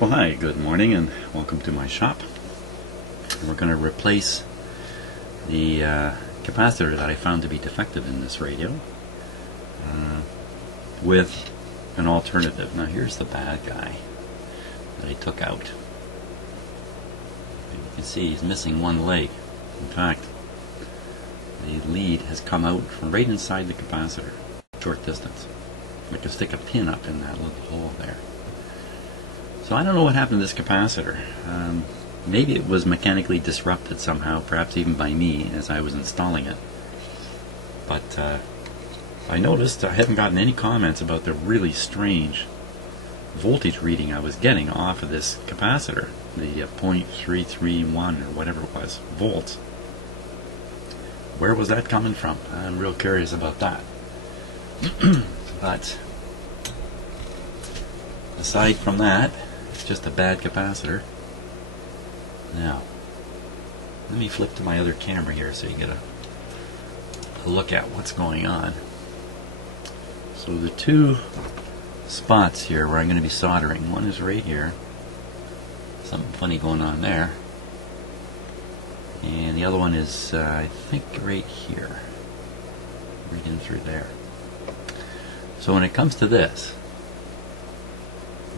Well, hi, good morning and welcome to my shop. We're going to replace the capacitor that I found to be defective in this radio with an alternative. Now here's the bad guy that I took out. You can see he's missing one leg. In fact, the lead has come out from right inside the capacitor, short distance. I could stick a pin up in that little hole there. So I don't know what happened to this capacitor. Maybe it was mechanically disrupted somehow, perhaps even by me as I was installing it. But I noticed I haven't gotten any comments about the really strange voltage reading I was getting off of this capacitor, the 0.331 or whatever it was, volts. Where was that coming from? I'm real curious about that. But aside from that, it's just a bad capacitor. Now, let me flip to my other camera here so you get a look at what's going on. So the two spots here where I'm going to be soldering, one is right here, something funny going on there, and the other one is I think right here, right in through there. So when it comes to this,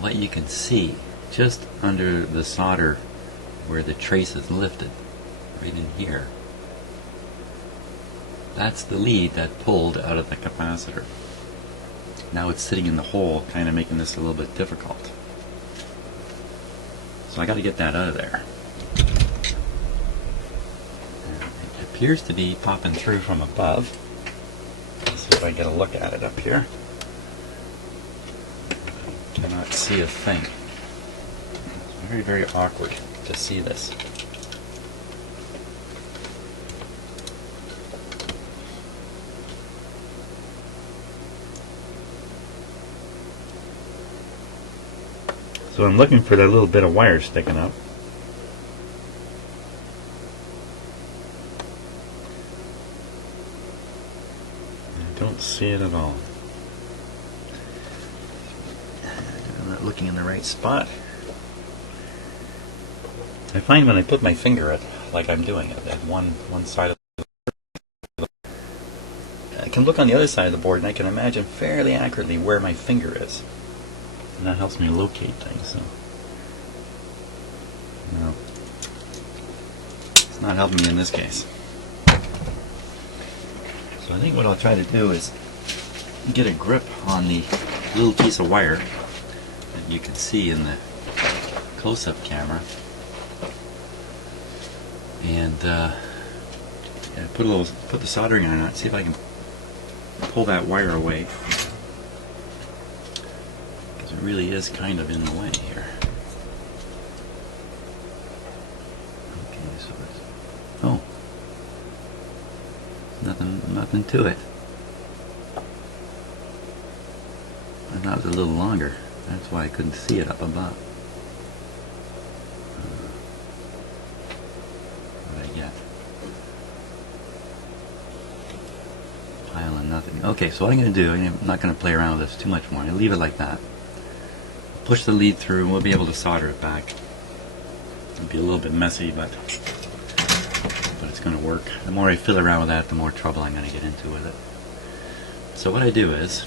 what you can see just under the solder where the trace is lifted, right in here, that's the lead that pulled out of the capacitor. Now it's sitting in the hole, kind of making this a little bit difficult. So I got to get that out of there. It appears to be popping through from above. Let's see if I get a look at it up here. Cannot see a thing. It's very, very awkward to see this. So I'm looking for that little bit of wire sticking up. I don't see it at all. I'm not looking in the right spot. I find when I put my finger at, like I'm doing it, at one side of the board, I can look on the other side of the board and I can imagine fairly accurately where my finger is. And that helps me locate things. So. No. It's not helping me in this case. So I think what I'll try to do is get a grip on the little piece of wire that you can see in the close-up camera. And put the soldering iron on it, see if I can pull that wire away, because it really is kind of in the way here. Okay, so it's, nothing to it. I thought it was a little longer. That's why I couldn't see it up above. Pile of nothing. Okay, so what I'm going to do, I'm not going to play around with this too much more. I'm going to leave it like that. Push the lead through and we'll be able to solder it back. It'll be a little bit messy, but it's going to work. The more I fiddle around with that, the more trouble I'm going to get into with it. So what I do is,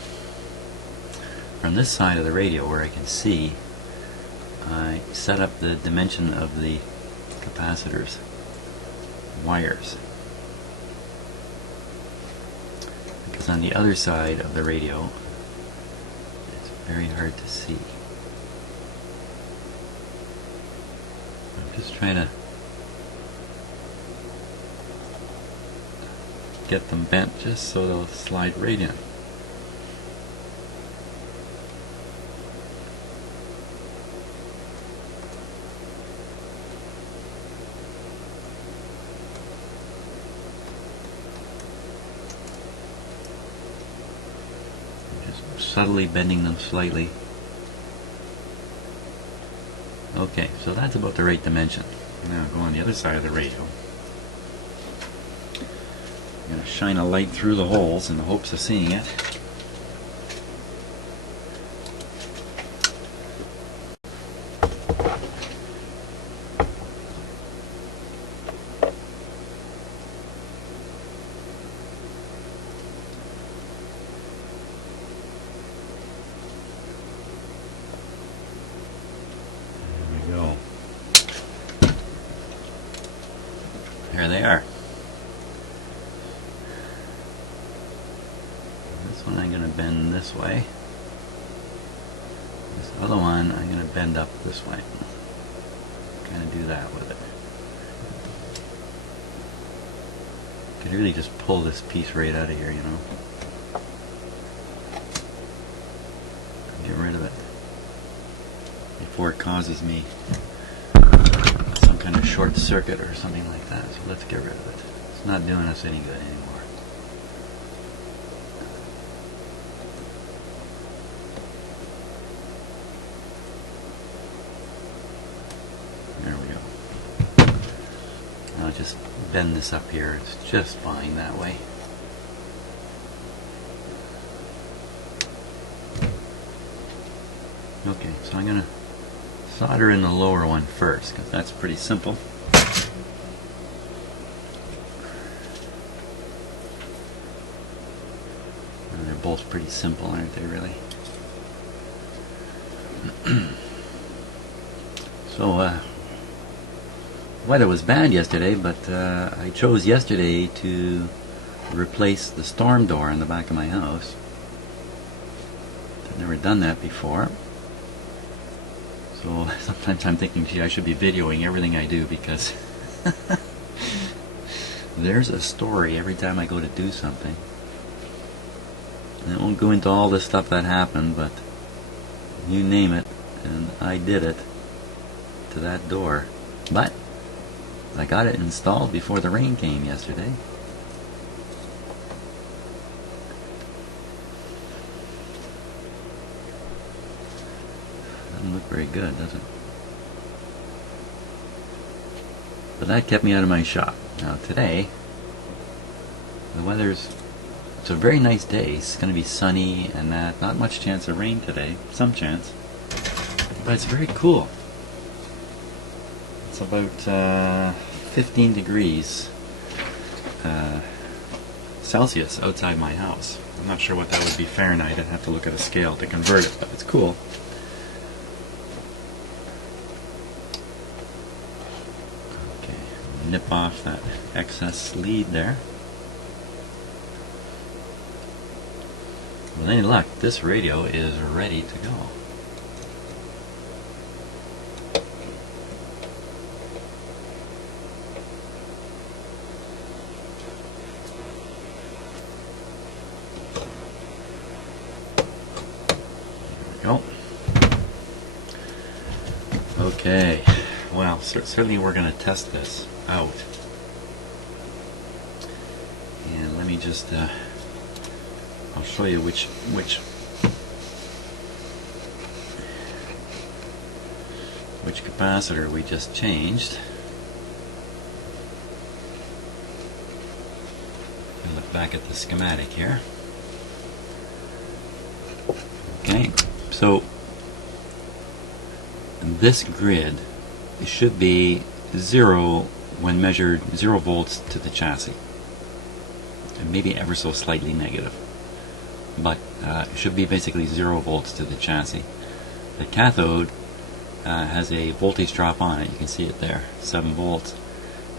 from this side of the radio where I can see, I set up the dimension of the capacitor's wires. Because on the other side of the radio, it's very hard to see. I'm just trying to get them bent just so they'll slide right in. Subtly bending them slightly. Okay, so that's about the right dimension. Now go on the other side of the radio. I'm going to shine a light through the holes in the hopes of seeing it. There they are. This one I'm going to bend this way. This other one I'm going to bend up this way. Kind of do that with it. Could really just pull this piece right out of here, you know. Get rid of it before it causes me some kind of short circuit or something like that. So let's get rid of it. It's not doing us any good anymore. There we go. I'll just bend this up here. It's just fine that way. Okay, so I'm going to solder in the lower one first, because that's pretty simple. And they're both pretty simple, aren't they, really? So, weather was bad yesterday, but I chose yesterday to replace the storm door in the back of my house. I've never done that before. So sometimes I'm thinking, gee, I should be videoing everything I do, because there's a story every time I go to do something. And I won't go into all the stuff that happened, but you name it, and I did it to that door. But I got it installed before the rain came yesterday. Doesn't look very good, does it? But that kept me out of my shop. Now today, the it's a very nice day. It's going to be sunny and that. Not much chance of rain today. Some chance. But it's very cool. It's about 15 degrees Celsius outside my house. I'm not sure what that would be Fahrenheit. I'd have to look at a scale to convert it, but it's cool. Okay, nip off that excess lead there. With any luck, this radio is ready to go. Go. Okay, well, certainly we're going to test this out. And let me just, I'll show you which capacitor we just changed. I'll look back at the schematic here. Okay. So this grid should be 0 when measured 0 volts to the chassis, and maybe ever so slightly negative, but it should be basically 0 volts to the chassis. The cathode has a voltage drop on it. You can see it there, 7 volts,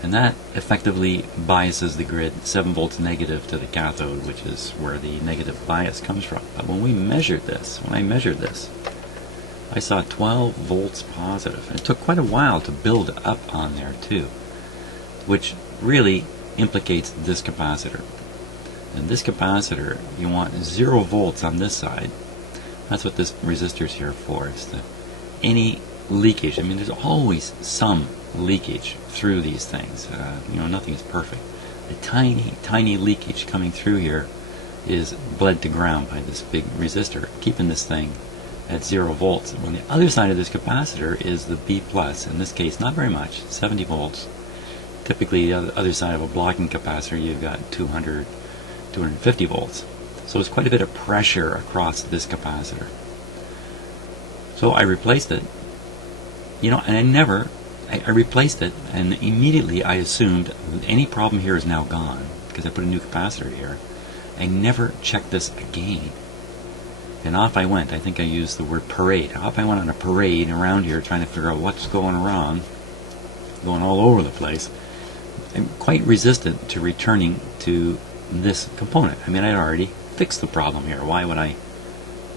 and that effectively biases the grid 7 volts negative to the cathode, which is where the negative bias comes from. But when I measured this, I saw 12 volts positive. And it took quite a while to build up on there too, which really implicates this capacitor. And this capacitor, you want 0 volts on this side. That's what this resistor is here for. It's any leakage. I mean, there's always some leakage through these things. You know, nothing is perfect. A tiny leakage coming through here is bled to ground by this big resistor, keeping this thing at 0 volts. On the other side of this capacitor is the B+, in this case not very much, 70 volts. Typically the other side of a blocking capacitor you've got 200, 250 volts. So it's quite a bit of pressure across this capacitor. So I replaced it, you know, and I replaced it, and immediately I assumed any problem here is now gone because I put a new capacitor here. I never checked this again. And off I went. I think I used the word parade. Off I went on a parade around here trying to figure out what's going wrong, going all over the place. I'm quite resistant to returning to this component. I mean, I'd already fixed the problem here. Why would I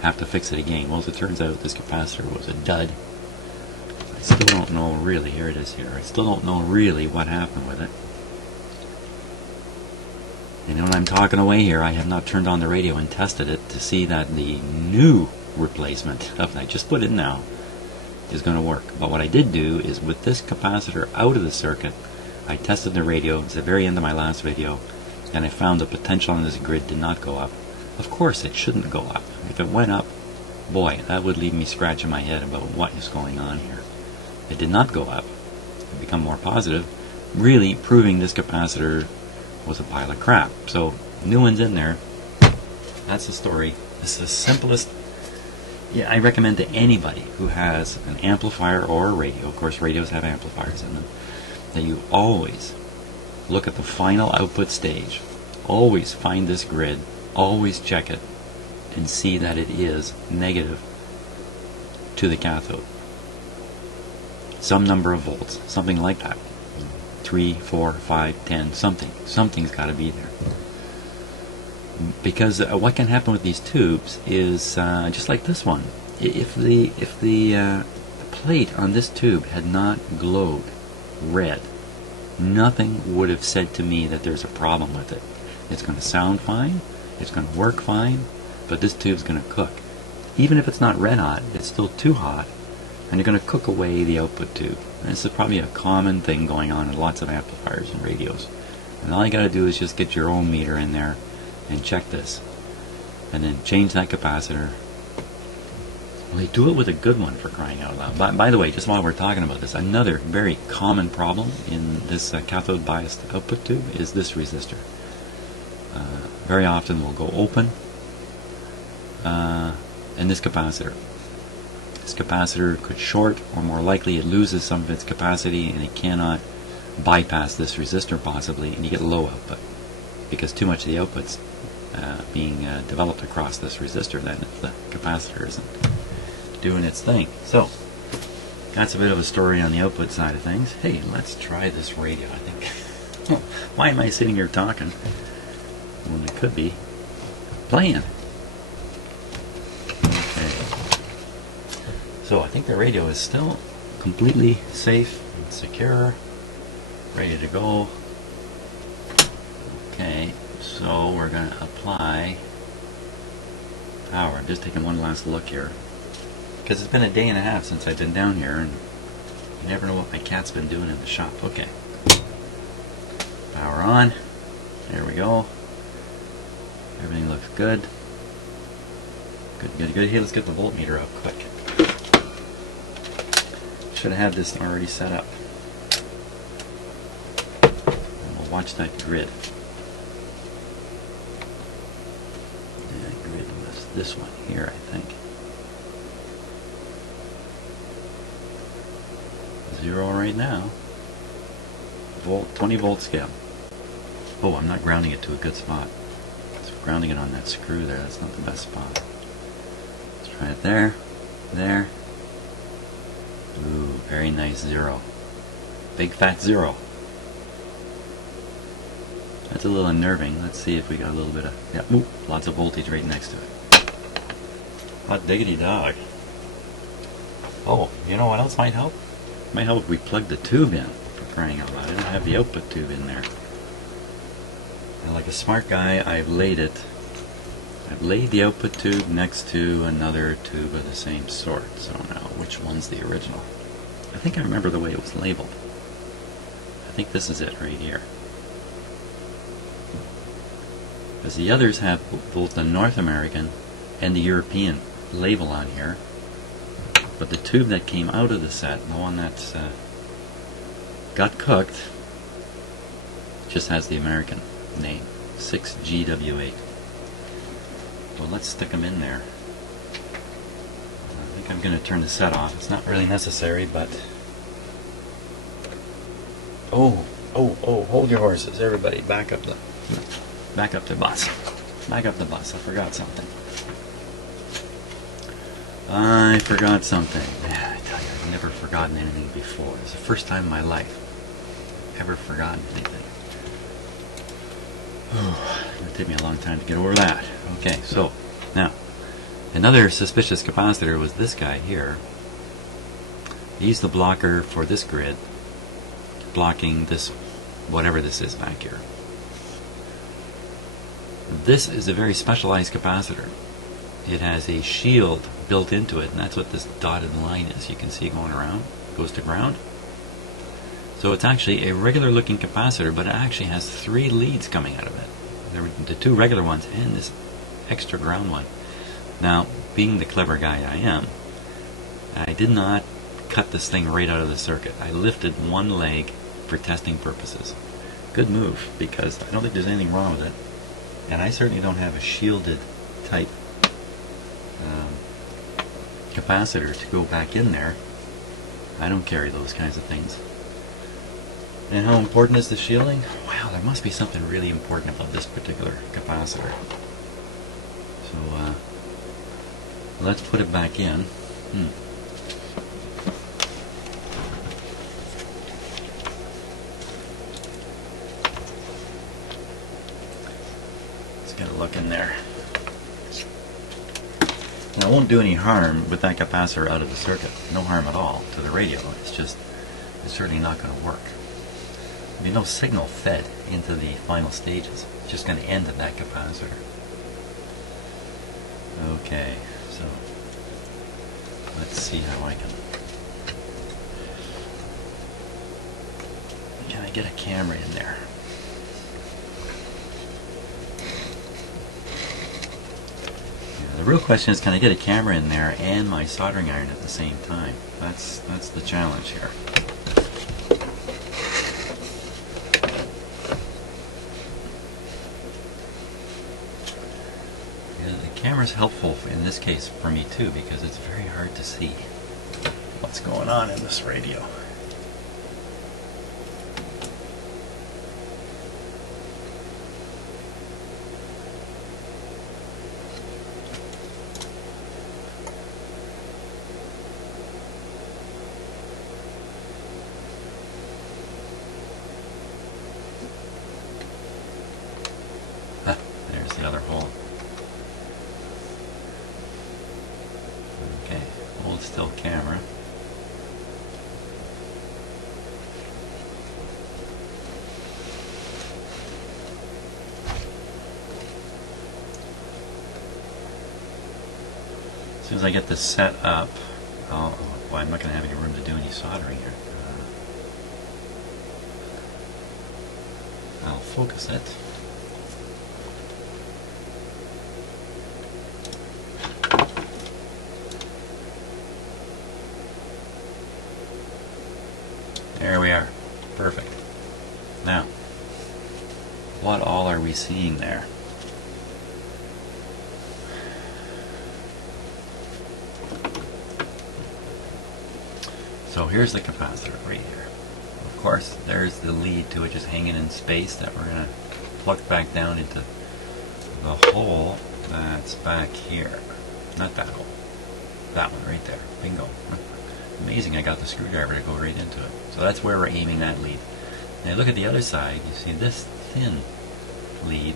have to fix it again? Well, as it turns out, this capacitor was a dud. I still don't know really, here it is here, I still don't know really what happened with it. And when I'm talking away here, I have not turned on the radio and tested it to see that the new replacement of that, just put it now, is going to work. But what I did do is, with this capacitor out of the circuit, I tested the radio. It's the very end of my last video, and I found the potential on this grid did not go up. Of course it shouldn't go up. If it went up, boy, that would leave me scratching my head about what is going on here. It did not go up. It become more positive, really proving this capacitor was a pile of crap. So new one's in there. That's the story. This is the simplest. Yeah, I recommend to anybody who has an amplifier or a radio, of course radios have amplifiers in them, that you always look at the final output stage. Always find this grid, always check it, and see that it is negative to the cathode. Some number of volts, something like that. 3, 4, 5, 10, something. Something's got to be there. Because what can happen with these tubes is just like this one. If the plate on this tube had not glowed red, nothing would have said to me that there's a problem with it. It's going to sound fine, it's going to work fine, but this tube's going to cook. Even if it's not red hot, it's still too hot, and you're going to cook away the output tube. And this is probably a common thing going on in lots of amplifiers and radios. And all you got to do is just get your own meter in there and check this, and then change that capacitor. Well, they do it with a good one, for crying out loud. By the way, just while we're talking about this, another very common problem in this cathode biased output tube is this resistor. Very often will go open, and this capacitor. This capacitor could short, or more likely it loses some of its capacity and it cannot bypass this resistor possibly, and you get low output because too much of the output's being developed across this resistor then if the capacitor isn't doing its thing. So that's a bit of a story on the output side of things. Hey, let's try this radio. I think why am I sitting here talking when I could be playing? So I think the radio is still completely safe and secure, ready to go. Okay, so we're going to apply power. I'm just taking one last look here, because it's been a day and a half since I've been down here, and you never know what my cat's been doing in the shop. Okay, power on. There we go. Everything looks good. Good. Hey, let's get the voltmeter up quick. Should have had this already set up. And we'll watch that grid. That grid was this one here, I think. 0 right now. 20 volt scale. Oh, I'm not grounding it to a good spot. So grounding it on that screw there, that's not the best spot. Let's try it there. There. Ooh, very nice 0. Big fat 0. That's a little unnerving. Let's see if we got a little bit of, yeah, ooh, lots of voltage right next to it. Hot diggity dog. Oh, you know what else might help? It might help if we plug the tube in, for crying out loud. I don't have the output tube in there. And like a smart guy, I've laid the output tube next to another tube of the same sort. So now, which one's the original? I think I remember the way it was labeled. I think this is it right here. Because the others have both the North American and the European label on here. But the tube that came out of the set, the one that's got cooked, just has the American name, 6GW8. Well, let's stick them in there. I think I'm going to turn the set off. It's not really necessary, but... Oh, hold your horses, everybody. Back up the bus. Back up the bus. I forgot something. I tell you, I've never forgotten anything before. It's the first time in my life. ever forgotten anything. It'll take me a long time to get over that. Okay, so now another suspicious capacitor was this guy here. He's the blocker for this grid, blocking this, whatever this is back here. This is a very specialized capacitor. It has a shield built into it, and that's what this dotted line is. You can see going around, goes to ground. So it's actually a regular looking capacitor, but it actually has 3 leads coming out of it. The 2 regular ones and this extra ground one. Now, being the clever guy I am, I did not cut this thing right out of the circuit. I lifted one leg for testing purposes. Good move, because I don't think there's anything wrong with it. And I certainly don't have a shielded type capacitor to go back in there. I don't carry those kinds of things. And how important is the shielding? Wow, there must be something really important about this particular capacitor. So let's put it back in. Let's get a look in there. Now, it won't do any harm with that capacitor out of the circuit. No harm at all to the radio. It's certainly not going to work. There'll be no signal fed into the final stages. It's just going to end at that capacitor. Okay, so let's see how I can I get a camera in there? The real question is, can I get a camera in there and my soldering iron at the same time? That's the challenge here. The camera's helpful in this case for me too, because it's very hard to see what's going on in this radio. There's the other hole. Okay, hold still camera. As soon as I get this set up, well, I'm not going to have any room to do any soldering here. I'll focus it. There we are. Perfect. Now, what all are we seeing there? So here's the capacitor right here. Of course, there's the lead to it just hanging in space that we're going to plug back down into the hole that's back here. Not that hole. That one right there. Bingo. Amazing, I got the screwdriver to go right into it. So that's where we're aiming that lead. Now look at the other side, you see this thin lead,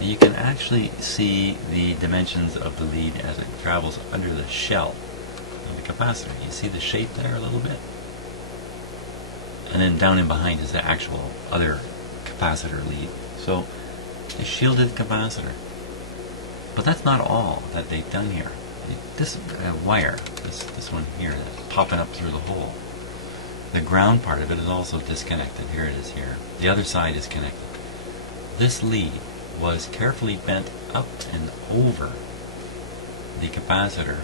and you can actually see the dimensions of the lead as it travels under the shell of the capacitor. You see the shape there a little bit? And then down in behind is the actual other capacitor lead. So a shielded capacitor. But that's not all that they've done here. This wire, this one here, that's popping up through the hole, the ground part of it is also disconnected. Here it is here. The other side is connected. This lead was carefully bent up and over the capacitor.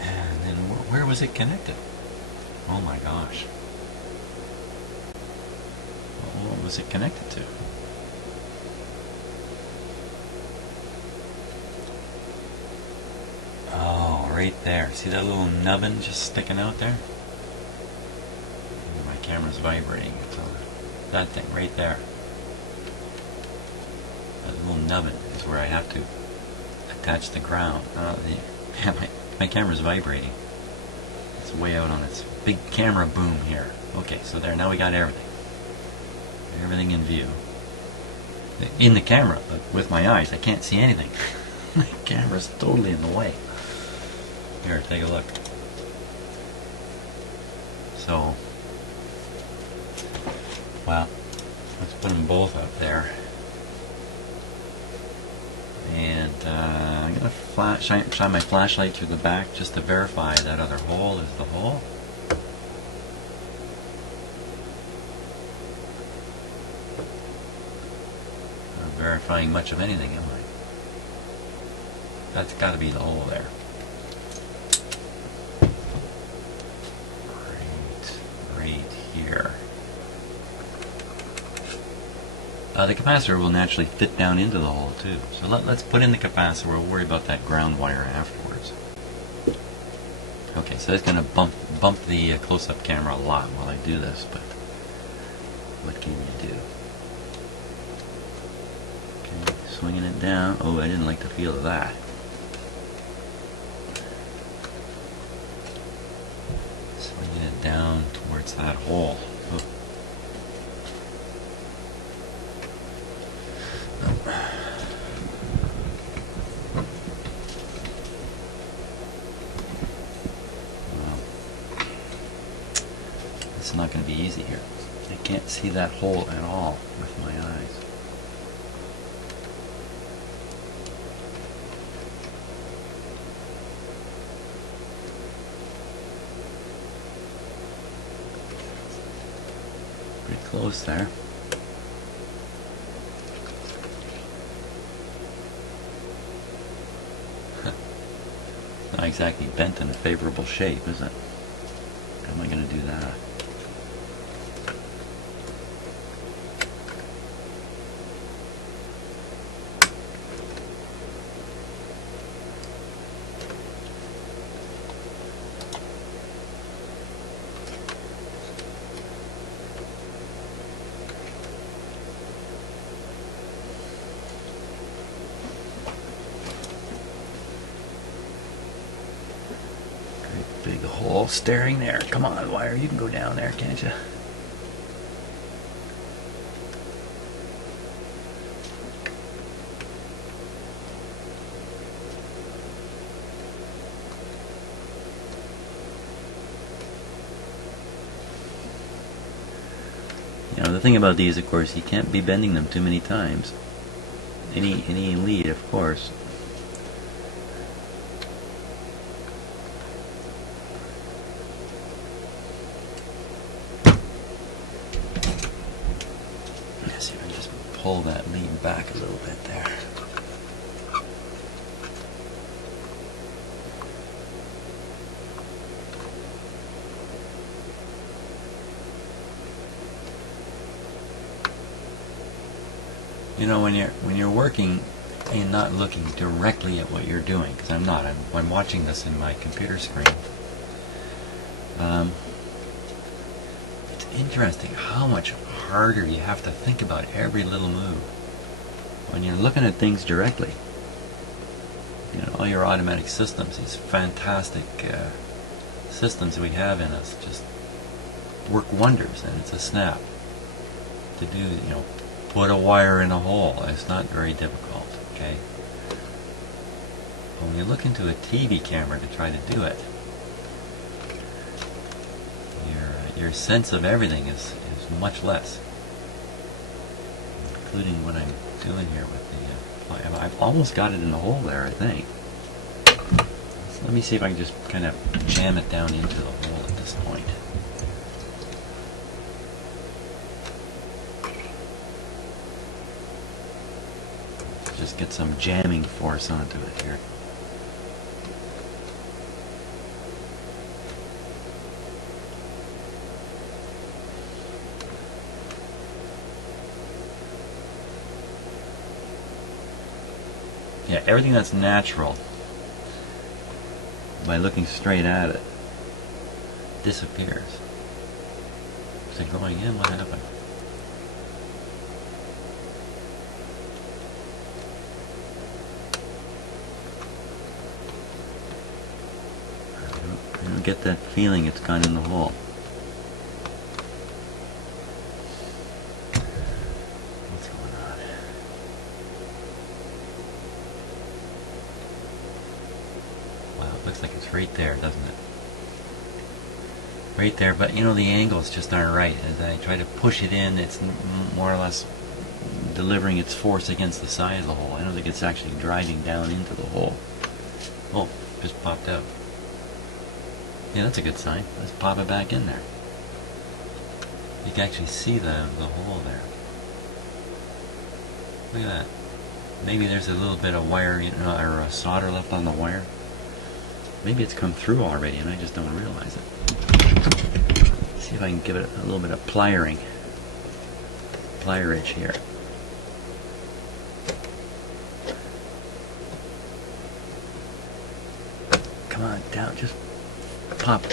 And then where was it connected? Oh my gosh. What was it connected to? Oh, right there. See that little nubbin just sticking out there? My camera's vibrating. It's on that thing right there. That little nubbin is where I have to attach the ground. My camera's vibrating. It's way out on its big camera boom here. Okay, so there, now we got everything. Everything in view. In the camera, but with my eyes, I can't see anything. My camera's totally in the way. Here, take a look. So, well, let's put them both up there. And I'm going to shine my flashlight through the back just to verify that other hole is the hole. Not verifying much of anything, am I? That's got to be the hole there. Right here. The capacitor will naturally fit down into the hole too. So let's put in the capacitor. We'll worry about that ground wire afterwards. Okay, so it's going to bump the close-up camera a lot while I do this, but what can you do? Okay, swinging it down. Oh, I didn't like the feel of that. Swinging it down towards that hole. Oh. It's not going to be easy here. I can't see that hole at all with my eyes. Pretty close there. Not exactly bent in a favorable shape, is it? How am I going to do that? Big hole staring there. Come on, wire, you can go down there, can't you? You know, the thing about these, of course, you can't be bending them too many times. Any lead, of course. Let's see if I can just pull that lead back a little bit there. You know, when you're working and not looking directly at what you're doing, because I'm not. I'm watching this in my computer screen. It's interesting how much harder you have to think about every little move when you're looking at things directly. You know, all your automatic systems, these fantastic systems we have in us, just work wonders, and it's a snap to do. You know, put a wire in a hole. It's not very difficult, okay? But when you look into a TV camera to try to do it, your sense of everything is much less, including what I'm doing here with the. I've almost got it in the hole there, I think. So let me see if I can just kind of jam it down into the hole at this point. Just get some jamming force onto it here. Yeah, everything that's natural, by looking straight at it, disappears. Is it going in? What happened? I don't get that feeling it's gone in the hole. looks like it's right there, doesn't it? Right there, but you know, the angles just aren't right. As I try to push it in, it's more or less delivering its force against the side of the hole. I don't think it's actually driving down into the hole. Oh, just popped out. Yeah, that's a good sign. Let's pop it back in there. You can actually see the hole there. Look at that. Maybe there's a little bit of wire, you know, or a solder left on the wire. Maybe it's come through already and I just don't realize it. See if I can give it a little bit of pliering. Plierage here. Come on, down, just pop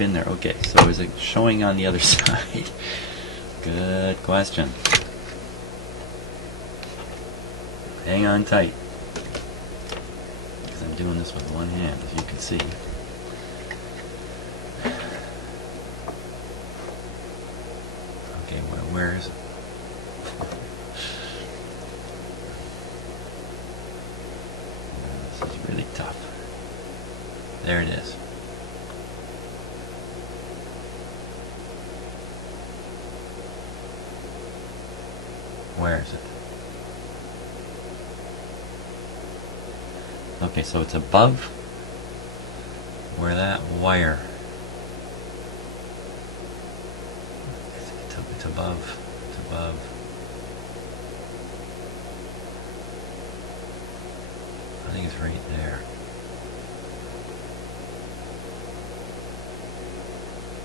in there. Okay, so is it showing on the other side? Good question. Hang on tight, because I'm doing this with one hand, as you can see. Okay, well, where is it? This is really tough. There it is. Where is it? Okay, so it's above where that wire. It's above. It's above. I think it's right there.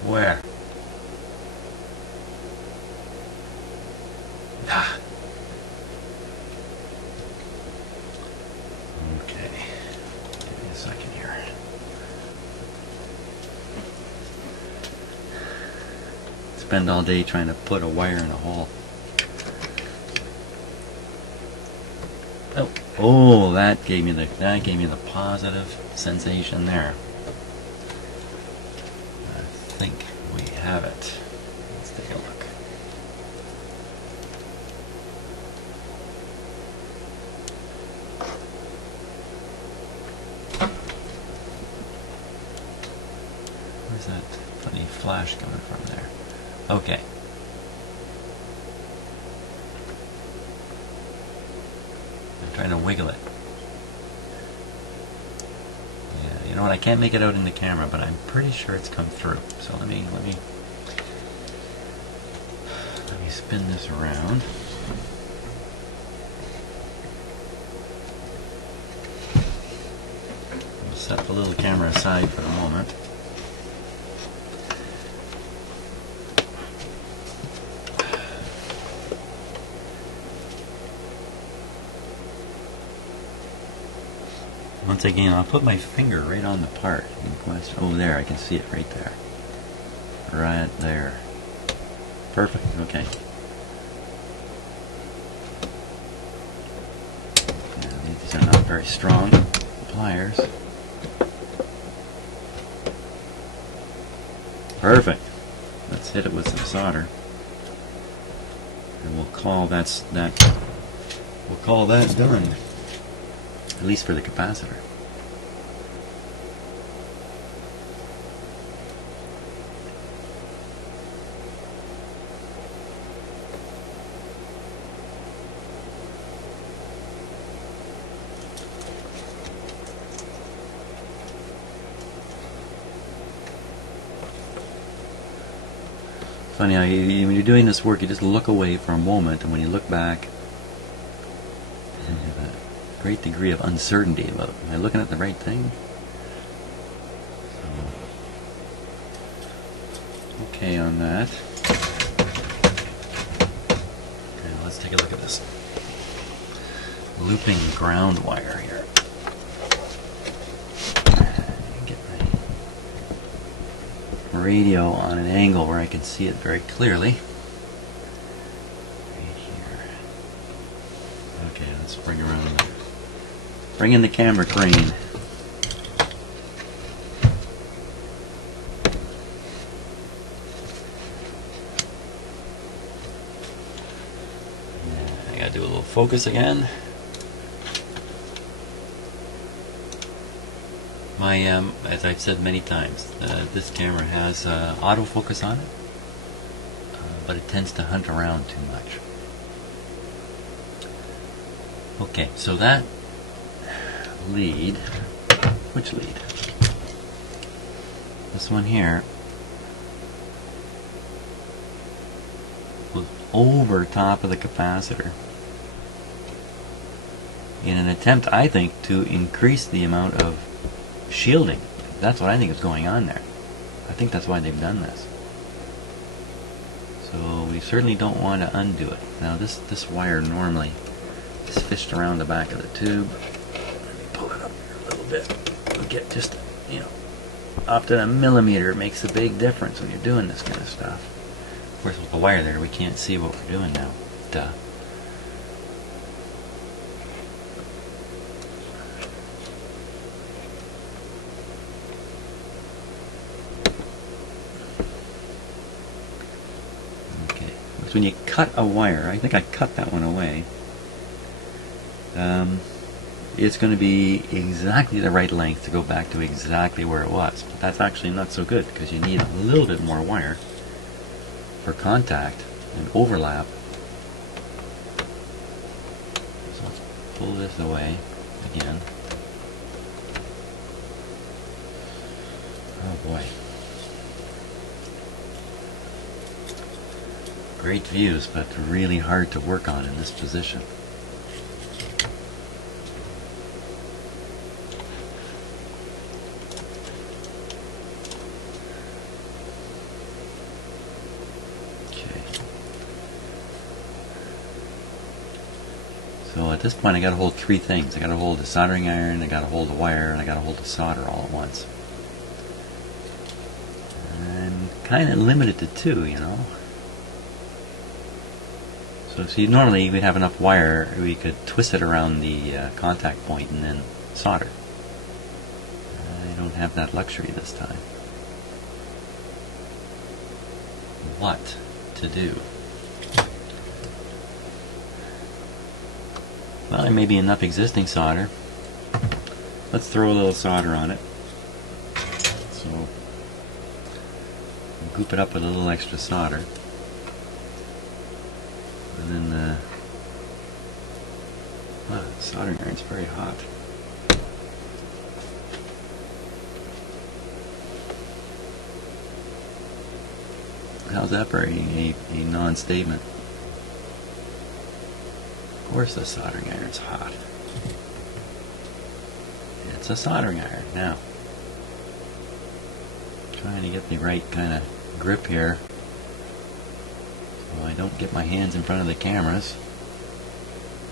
Where? Ah. Okay. Give me a second here. Spend all day trying to put a wire in a hole. Oh, that gave me the positive sensation there. I think we have it. Let's take a look. Where's that funny flash coming from there? Okay. I'm trying to wiggle it. Yeah, you know what? I can't make it out in the camera, but I'm pretty sure it's come through. So let me spin this around. I'll set the little camera aside for the moment. Once again, I'll put my finger right on the part in question. Oh, there, I can see it right there. Right there. Perfect, okay. Now, these are not very strong pliers. Perfect. Let's hit it with some solder. And we'll call that done. At least for the capacitor. Funny how when you're doing this work, you just look away for a moment, and when you look back, you have a great degree of uncertainty about, am I looking at the right thing? So, okay on that. Okay, let's take a look at this looping ground wire here. Get my radio on an angle where I can see it very clearly. Right here. Okay, let's bring around. Bring in the camera crane. I gotta do a little focus again. As I've said many times, this camera has autofocus on it, but it tends to hunt around too much. Okay, so that lead, which lead? This one here was over top of the capacitor in an attempt, I think, to increase the amount of shielding. That's what I think is going on there. I think that's why they've done this. So we certainly don't want to undo it. Now this wire normally is fished around the back of the tube. Let me pull it up here a little bit. We'll get just, up to a millimeter. It makes a big difference when you're doing this kind of stuff. Of course, with the wire there, we can't see what we're doing now. Duh. When you cut a wire, I think I cut that one away, it's going to be exactly the right length to go back to exactly where it was. But that's actually not so good because you need a little bit more wire for contact and overlap. So let's pull this away again. Oh boy. Great views, but really hard to work on in this position. Okay. So at this point I got to hold three things. I got to hold the soldering iron, I got to hold the wire, and I got to hold the solder all at once. I'm kind of limited to two, So see, normally we'd have enough wire, we could twist it around the contact point and then solder. I don't have that luxury this time. What to do? Well, there may be enough existing solder. Let's throw a little solder on it. So, goop it up with a little extra solder. And then, wow, the soldering iron's very hot. How's that for a non-statement? Of course the soldering iron's hot. It's a soldering iron. Now, trying to get the right kind of grip here. I don't get my hands in front of the cameras.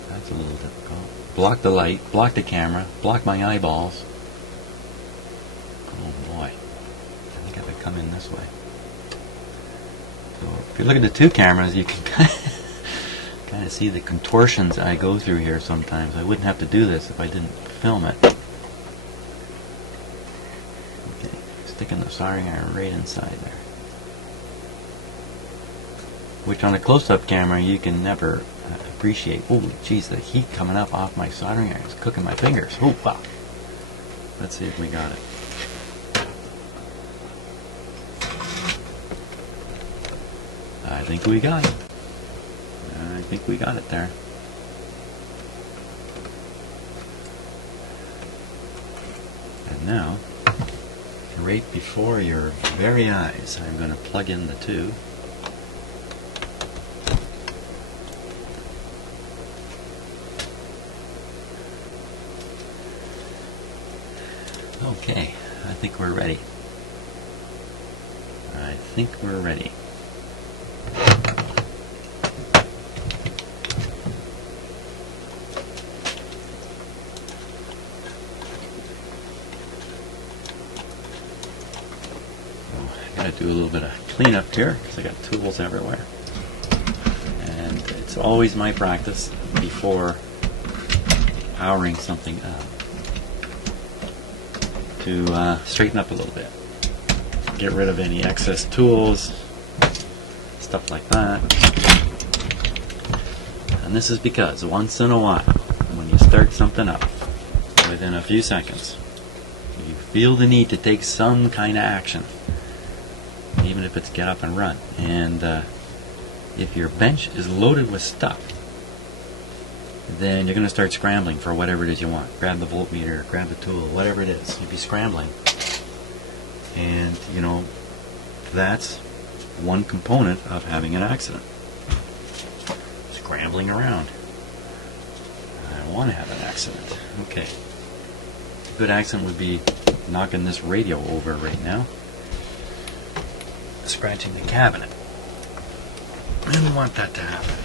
That's a little difficult. Block the light, block the camera, block my eyeballs. Oh boy. I think I could come in this way. So if you look at the two cameras, you can kind of see the contortions I go through here sometimes. I wouldn't have to do this if I didn't film it. Okay, sticking the soldering iron right inside there. Which on a close-up camera you can never appreciate. Oh, geez, the heat coming up off my soldering iron is cooking my fingers. Oh, wow. Let's see if we got it. I think we got it. I think we got it there. And now, right before your very eyes, I'm going to plug in the tube. Okay, I think we're ready. I think we're ready. I gotta do a little bit of cleanup here because I got tools everywhere. And it's always my practice before powering something up to straighten up a little bit. Get rid of any excess tools, stuff like that. And this is because once in a while, when you start something up, within a few seconds, you feel the need to take some kind of action, even if it's get up and run. And if your bench is loaded with stuff, then you're going to start scrambling for whatever it is you want. Grab the voltmeter, grab the tool, whatever it is. You'll be scrambling. And, you know, that's one component of having an accident. Scrambling around. I don't want to have an accident. Okay. A good accident would be knocking this radio over right now. Scratching the cabinet. I didn't want that to happen.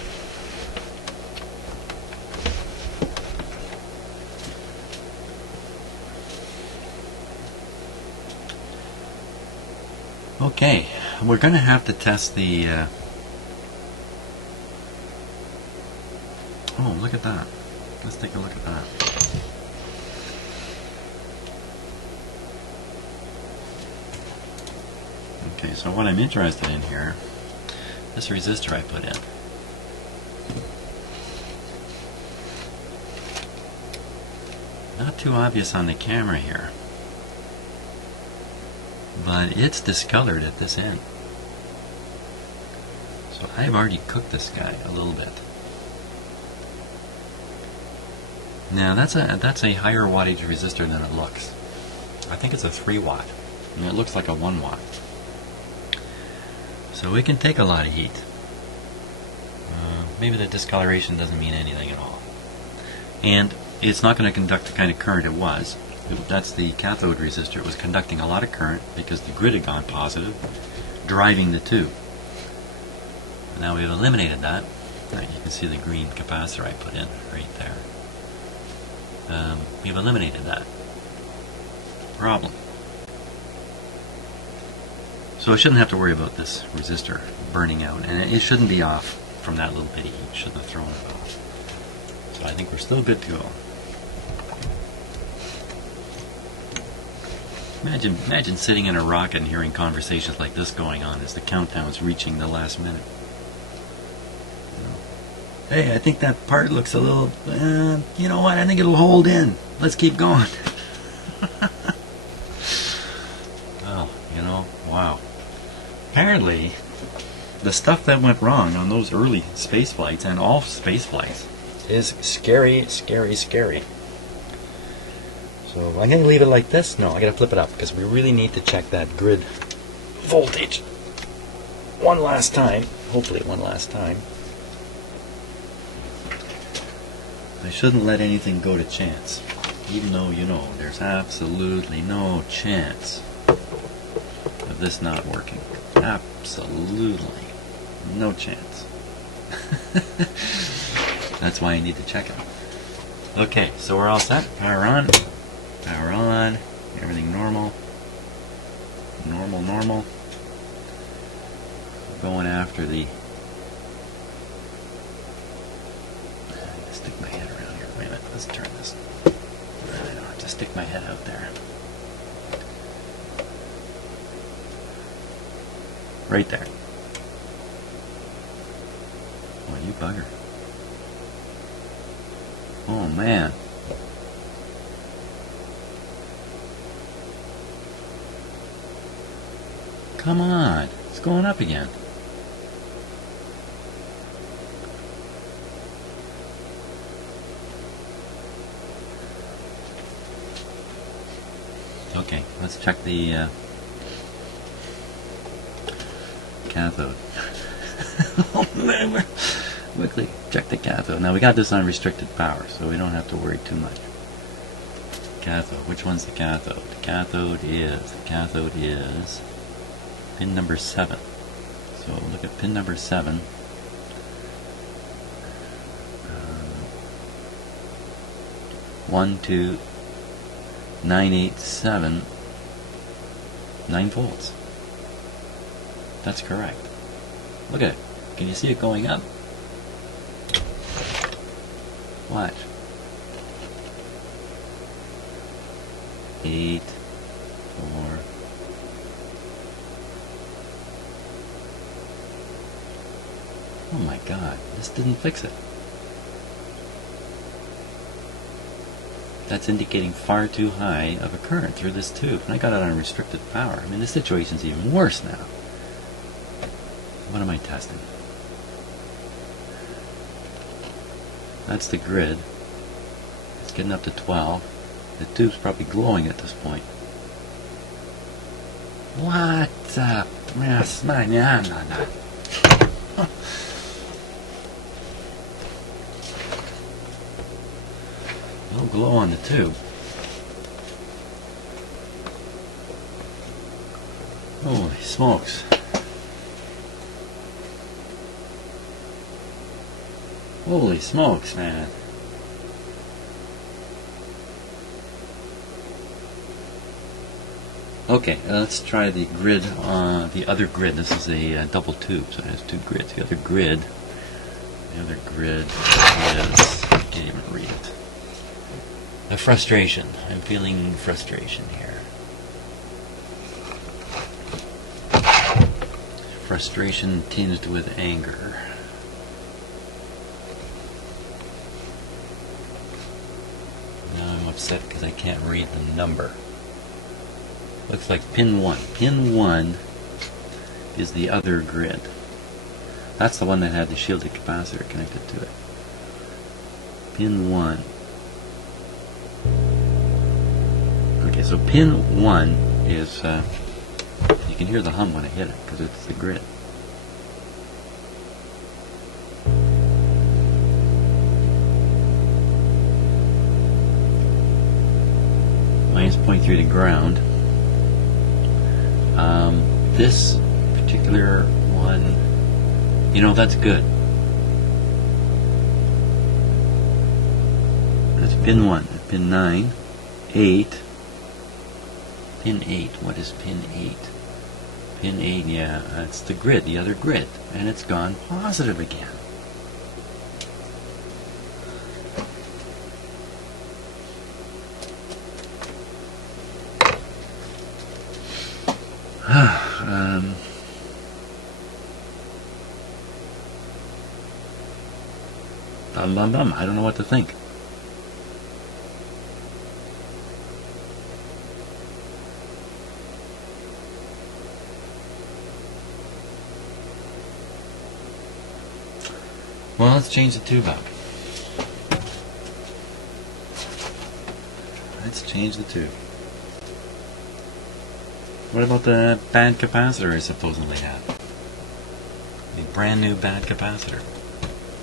Okay, we're going to have to test the... Oh, look at that. Let's take a look at that. Okay, so what I'm interested in here, this resistor I put in. Not too obvious on the camera here, but it's discolored at this end. So I've already cooked this guy a little bit. Now that's a higher wattage resistor than it looks. I think it's a 3 watt, and it looks like a 1 watt. So it can take a lot of heat. Maybe the discoloration doesn't mean anything at all. And it's not going to conduct the kind of current it was. That's the cathode resistor. It was conducting a lot of current because the grid had gone positive, driving the tube. Now we've eliminated that. Right, you can see the green capacitor I put in right there. We've eliminated that problem. So I shouldn't have to worry about this resistor burning out, and it shouldn't be off from that little bitty heat. Shouldn't have thrown it off. So I think we're still good to go. Imagine sitting in a rocket and hearing conversations like this going on as the countdown's reaching the last minute. You know, hey, I think that part looks a little, you know what, I think it'll hold in. Let's keep going. Well, you know, wow. Apparently, the stuff that went wrong on those early space flights and all space flights is scary, scary, scary. So I'm going to leave it like this. No, I got to flip it up because we really need to check that grid voltage one last time. Hopefully one last time. I shouldn't let anything go to chance, even though, you know, there's absolutely no chance of this not working. Absolutely no chance. That's why I need to check it. Okay, so we're all set. Power on. Power on. Everything normal. Normal, normal. Going after the... Stick my head around here. Wait a minute. Let's turn this. I don't have to stick my head out there. Right there. Oh, you bugger. Oh, man. Come on. It's going up again. Okay, let's check the cathode. Oh man, quickly check the cathode. Now we got this on restricted power, so we don't have to worry too much. Cathode. Which one's the cathode? The cathode is pin number 7. So look at pin number 7. 1, 2, 9, 8, 7, 9 volts. That's correct. Look at it. Can you see it going up? Watch. 8, 4. Oh my God, this didn't fix it. that's indicating far too high of a current through this tube. And I got it on restricted power. I mean, this situation's even worse now. What am I testing? That's the grid. It's getting up to 12. The tube's probably glowing at this point. What the? Yes, no. No glow on the tube. Holy smokes. Holy smokes, man. Okay, let's try the grid, the other grid. This is a double tube, so it has two grids. The other grid is, I can't even read it. A frustration. I'm feeling frustration here. Frustration tinged with anger. Now I'm upset because I can't read the number. Looks like pin 1. Pin 1 is the other grid. That's the one that had the shielded capacitor connected to it. Pin 1. Okay, so pin 1 is, you can hear the hum when I hit it because it's the grid. Minus 0.3 to ground. This particular one, you know, that's good. That's pin 1. Pin 9, 8. Pin 8. What is pin 8? Pin 8, yeah, that's the grid, the other grid. And it's gone positive again. I don't know what to think. Well, let's change the tube out. Let's change the tube. What about the bad capacitor I supposedly had? The brand new bad capacitor.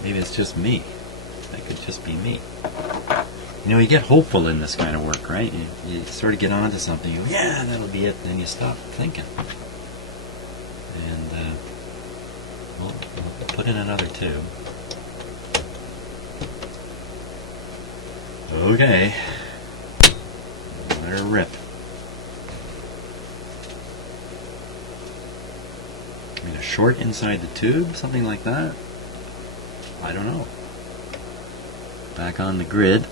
Maybe it's just me. That could just be me. You know, you get hopeful in this kind of work, right? You sort of get onto something. You go, yeah, that'll be it. And then you stop thinking. And, we'll put in another tube. Okay. Let her rip. I mean, a short inside the tube? Something like that? I don't know. Back on the grid.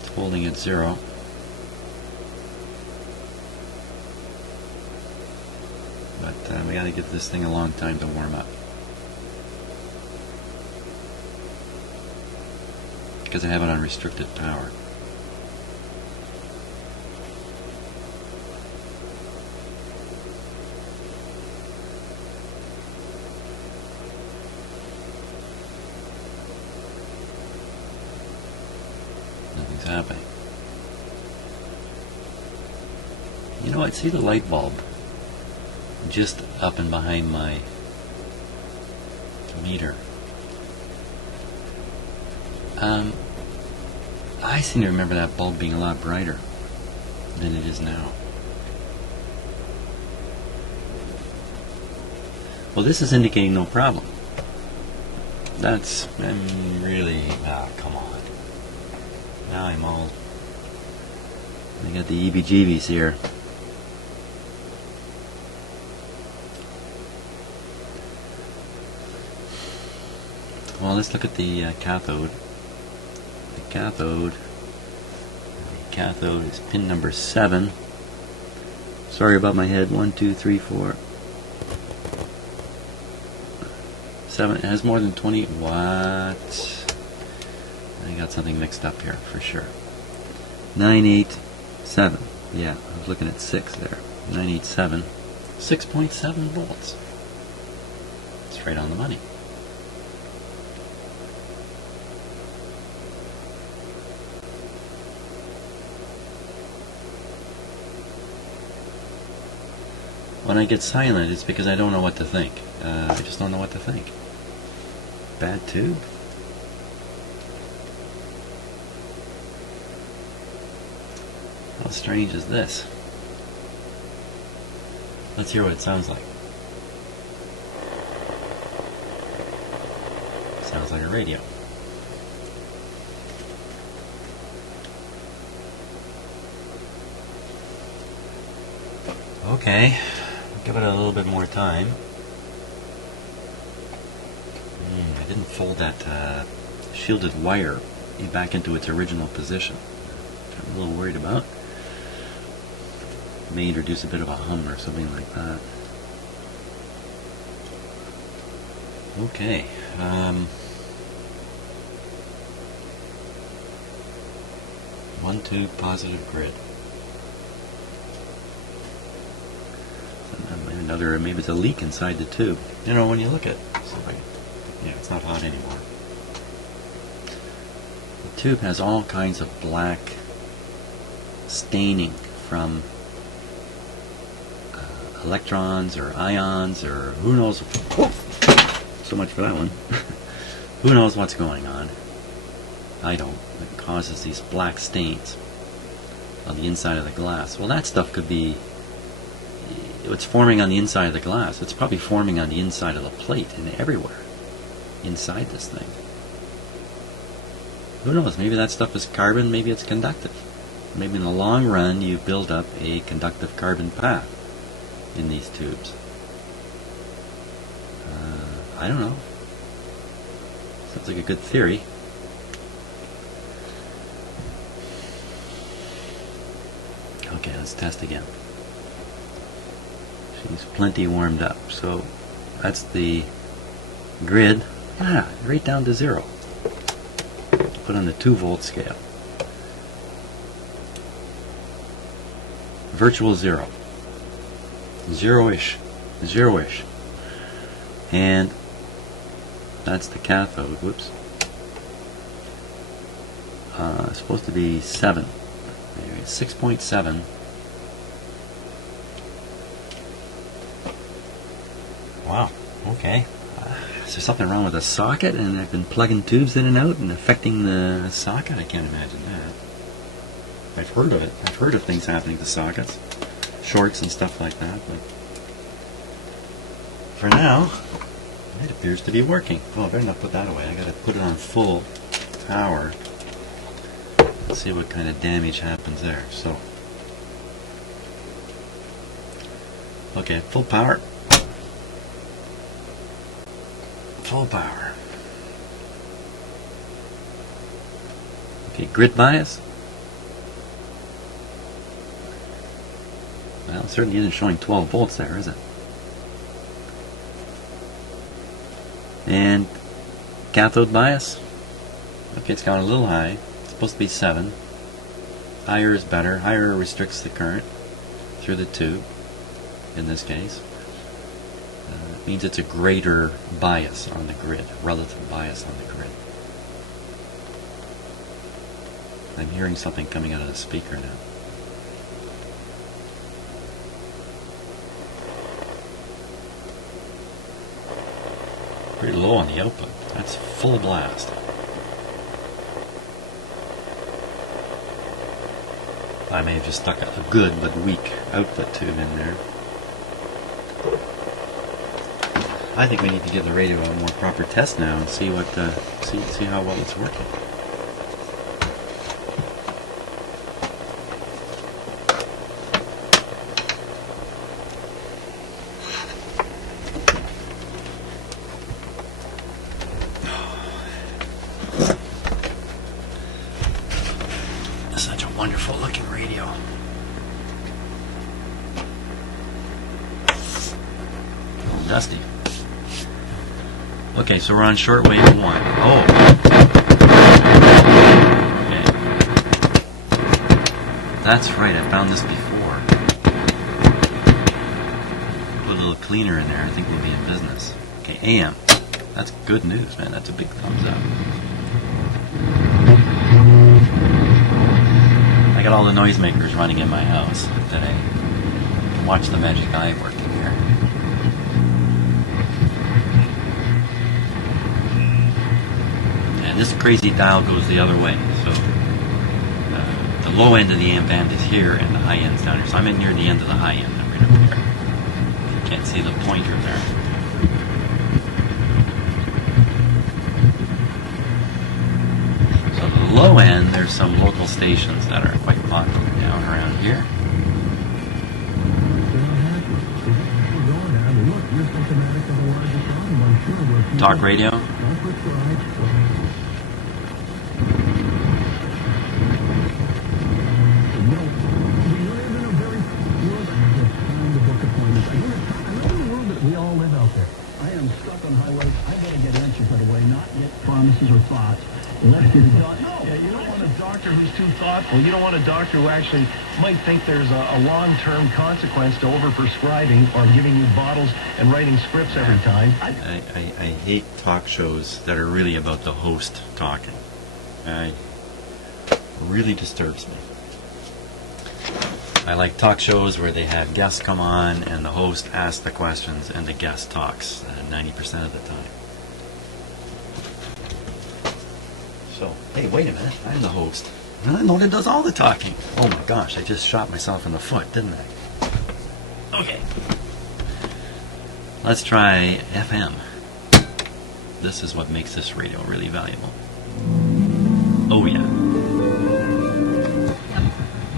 It's holding at 0. But we gotta give this thing a long time to warm up. Because I have it on restricted power. Nothing's happening. You know, I see the light bulb just up and behind my meter. I seem to remember that bulb being a lot brighter than it is now. Well, this is indicating no problem. I'm really, come on. Now I got the EBGBs here. Well, let's look at the cathode. The cathode is pin number 7. Sorry about my head. 1, 2, 3, 4. 7, it has more than 20. What? I got something mixed up here for sure. 987. Yeah, I was looking at 6 there. 987. 6.7 volts. It's right on the money. When I get silent, it's because I don't know what to think. I just don't know what to think. Bad tube? How strange is this? Let's hear what it sounds like. Sounds like a radio. Okay, give it a little bit more time. I didn't fold that shielded wire back into its original position. I'm a little worried about. May introduce a bit of a hum or something like that. Okay. One tube positive grid. Another, maybe it's a leak inside the tube. You know, when you look at, yeah, it's not hot anymore. The tube has all kinds of black staining from electrons or ions or who knows. Whoa, so much for that one. Who knows what's going on? I don't. It causes these black stains on the inside of the glass. Well, that stuff could be, it's forming on the inside of the glass. It's probably forming on the inside of the plate and everywhere inside this thing. Who knows? Maybe that stuff is carbon, maybe it's conductive. Maybe in the long run you build up a conductive carbon path in these tubes. I don't know. Sounds like a good theory. Okay, let's test again. She's plenty warmed up. So that's the grid. Ah, right down to 0. Put on the 2-volt scale. Virtual 0. Zero-ish. Zero-ish. And that's the cathode. Whoops. It's supposed to be 7. 6.7. Wow. Okay. Is there something wrong with the socket? And I've been plugging tubes in and out and affecting the socket? I can't imagine that. I've heard of it. I've heard of things happening to sockets. Shorts and stuff like that. But for now, it appears to be working. Oh, I better not put that away. I gotta put it on full power. Let's see what kind of damage happens there. So, okay, full power. Full power. Okay, grid bias. Well, it certainly isn't showing 12 volts there, is it? And cathode bias. Okay, it's gone a little high. It's supposed to be 7. Higher is better. Higher restricts the current through the tube, in this case. It means it's a greater bias on the grid, relative bias on the grid. I'm hearing something coming out of the speaker now. Pretty low on the output. That's full blast. I may have just stuck a good but weak output tube in there. I think we need to give the radio a more proper test now and see what see how well it's working. Such a wonderful looking radio. Dusty. Okay, so we're on shortwave 1. Oh. Okay. That's right, I found this before. Put a little cleaner in there, I think we'll be in business. Okay, AM. That's good news, man. That's a big thumbs up. I got all the noisemakers running in my house today. Watch the magic eye working here. And this crazy dial goes the other way. So the low end of the amp band is here and the high end's down here. So I'm in near the end of the high end. I'm right up here. You can't see the pointer there. So the low end, there's some local stations that are quite popular down around here. Talk radio. We all live out there. I am stuck on highways. I better get answers right away, not get promises or thoughts. Let's get it done. No, yeah, you don't want a doctor who's too thoughtful. You don't want a doctor who actually might think there's a long-term consequence to overprescribing or giving you bottles and writing scripts every time. I hate talk shows that are really about the host talking. It really disturbs me. I like talk shows where they have guests come on and the host asks the questions and the guest talks 90% of the time. So, hey, wait a minute, I'm the host. Nona does all the talking. Oh my gosh, I just shot myself in the foot, didn't I? Okay. Let's try FM. This is what makes this radio really valuable. Oh yeah.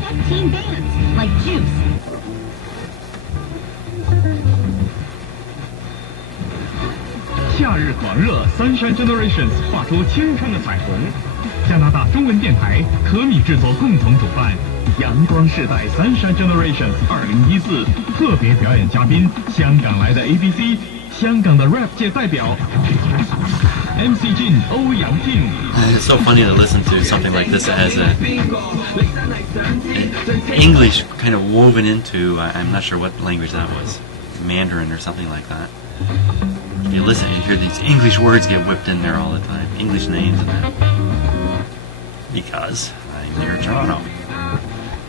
15 bands, like juice. Sunshine Generations 画出青春的彩虹。加拿大中文电台可米制作共同主办，阳光世代 Sunshine Generations 2014特别表演嘉宾，香港来的 ABC， 香港的 rap 界代表 MC Jin 欧阳靖。 It's so funny to listen to something like this as an English kind of woven into, I'm not sure what language that was, Mandarin or something like that. You listen and hear these English words get whipped in there all the time, English names and that. Because I'm near Toronto.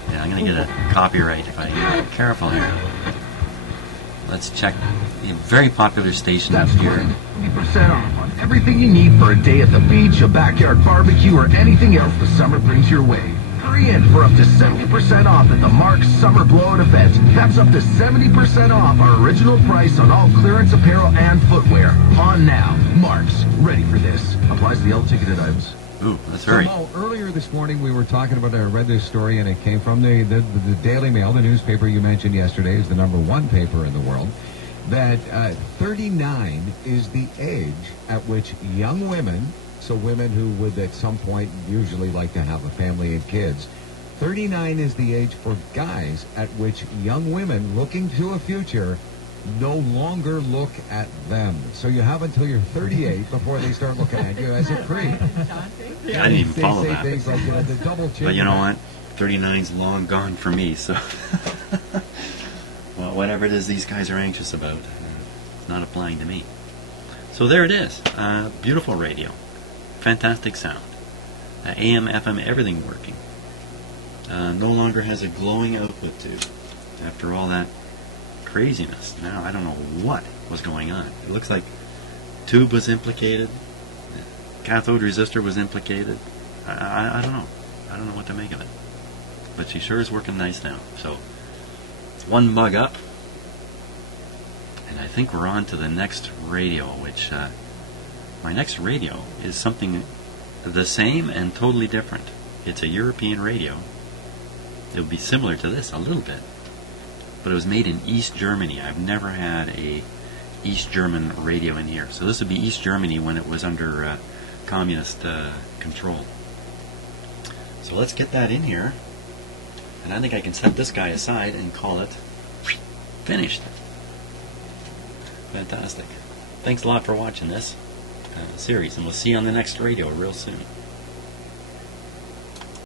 Yeah, I'm going to get a copyright if I'm not careful here. Let's check the very popular station here. 50% off on everything you need for a day at the beach, a backyard barbecue, or anything else the summer brings your way. Hurry in for up to 70% off at the Mark's Summer Blowout event. That's up to 70% off our original price on all clearance apparel and footwear. On now. Mark's. Ready for this. Applies to the ticketed items. Ooh, that's very... So, earlier this morning we were talking about, I read this story and it came from the Daily Mail, the newspaper you mentioned yesterday is the #1 paper in the world, that 39 is the age at which young women, so women who would at some point usually like to have a family and kids, 39 is the age for guys at which young women looking to a future no longer look at them. So you have until you're 38 before they start looking at you as a creep. I didn't even follow say that. Things like, the double chin. But you know what? 39's long gone for me, so... Well, whatever it is these guys are anxious about, it's not applying to me. So there it is. Beautiful radio. Fantastic sound. AM, FM, everything working. No longer has a glowing output tube. After all that craziness. Now I don't know what was going on. It looks like tube was implicated. Cathode resistor was implicated. I don't know. I don't know what to make of it. But she sure is working nice now. So one mug up. And I think we're on to the next radio, which my next radio is something the same and totally different. It's a European radio. It would be similar to this a little bit, but it was made in East Germany. I've never had a East German radio in here. So this would be East Germany when it was under communist control. So let's get that in here. And I think I can set this guy aside and call it finished. Fantastic. Thanks a lot for watching this. series, and we'll see you on the next radio real soon.